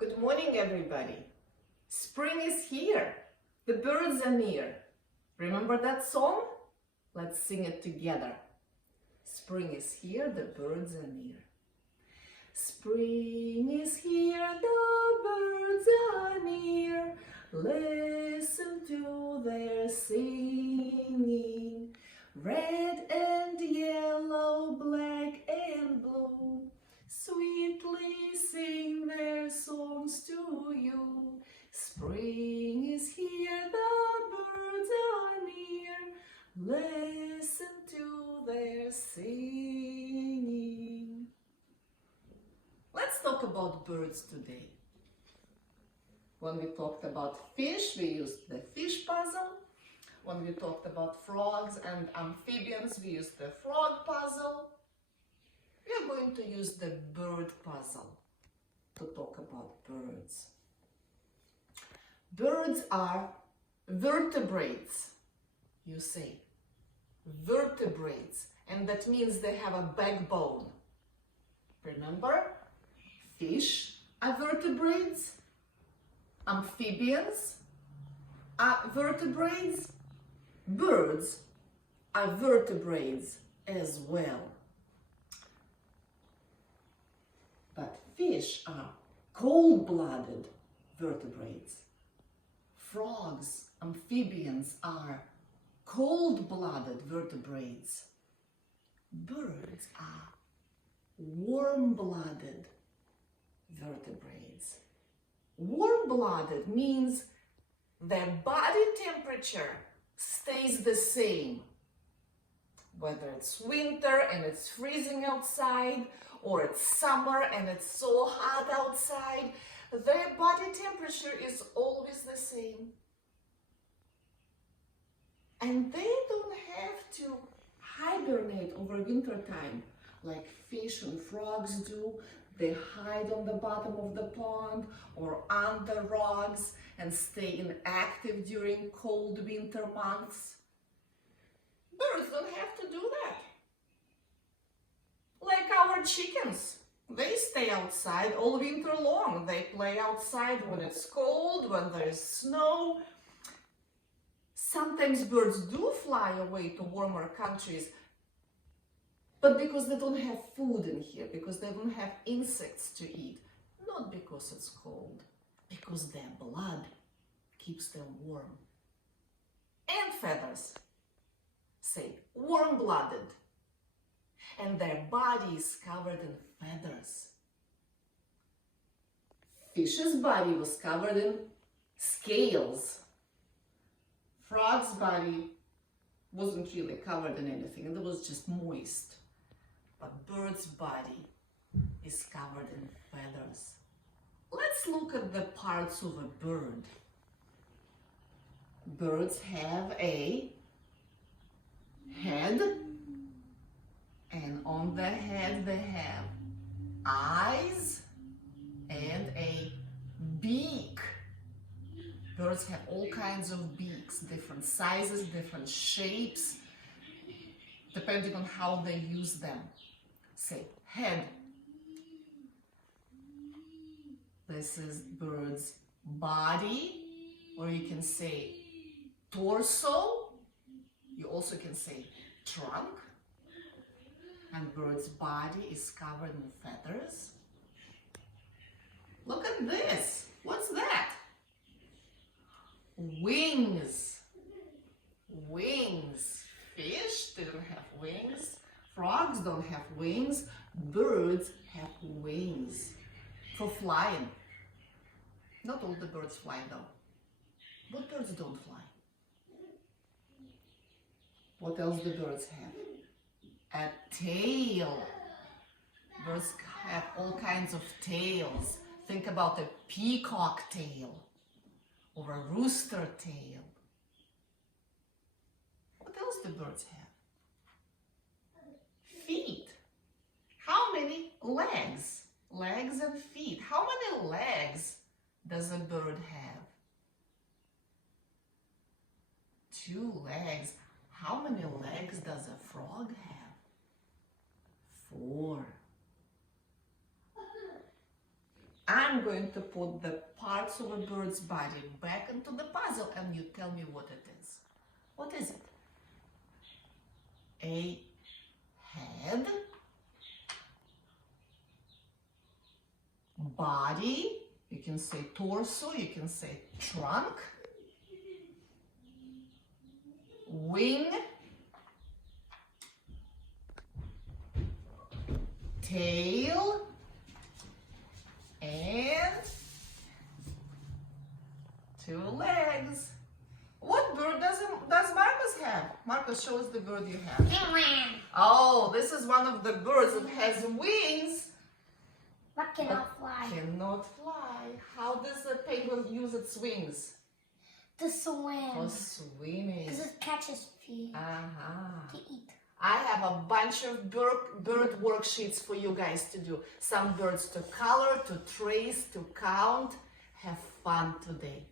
Good morning, everybody. Spring is here. The birds are near. Remember that song? Let's sing it together. Spring is here, the birds are near. Spring is here, the birds are near. Listen to their singing. Red and yellow, black and blue, sweetly sing their songs to you. Spring is here, the birds are near. Listen to their singing. Let's talk about birds today. When we talked about fish, we used the fish puzzle. When we talked about frogs and amphibians, we used the frog puzzle. We are going to use the bird puzzle to talk about birds. Birds are vertebrates, you say. Vertebrates, and that means they have a backbone. Remember, fish are vertebrates, amphibians are vertebrates, birds are vertebrates as well. But fish are cold-blooded vertebrates. Frogs, amphibians are cold-blooded vertebrates. Birds are warm-blooded vertebrates. Warm-blooded means their body temperature stays the same. Whether it's winter and it's freezing outside, or it's summer and it's so hot outside, their body temperature is always the same. And they don't have to hibernate over winter time like fish and frogs do. They hide on the bottom of the pond or under rocks and stay inactive during cold winter months. Birds don't have to do that. Like our chickens, they stay outside all winter long. They play outside when it's cold, when there's snow. Sometimes birds do fly away to warmer countries, but because they don't have food in here, because they don't have insects to eat, not because it's cold, because their blood keeps them warm. And feathers, say warm-blooded, and their body is covered in feathers. Fish's body was covered in scales. Frog's body wasn't really covered in anything, and it was just moist. But bird's body is covered in feathers. Let's look at the parts of a bird. Birds have a head, and on the head they have eyes and a beak. Birds have all kinds of beaks, different sizes, different shapes, depending on how they use them. Say head. This is bird's body, or you can say torso. You also can say trunk. And bird's body is covered in feathers. Look at this. What's that? Wings. Wings. Fish didn't have wings. Frogs don't have wings. Birds have wings for flying. Not all the birds fly though. What birds don't fly? What else do birds have? A tail. Birds have all kinds of tails. Think about a peacock tail or a rooster tail. What else do birds have? Feet. How many legs? Legs and feet. How many legs does a bird have? 2 legs. How many legs does a frog have? 4. I'm going to put the parts of a bird's body back into the puzzle and you tell me what it is. What is it? A head, body, you can say torso, you can say trunk, wing, tail, and two legs. What bird does Marcus have? Marcus, show us the bird you have. Penguin. Oh, this is one of the birds that has wings. But cannot fly. Cannot fly. How does a penguin use its wings? To swim. For swimming. Because it catches fish Uh-huh. to eat. I have a bunch of bird worksheets for you guys to do. Some birds to color, to trace, to count. Have fun today.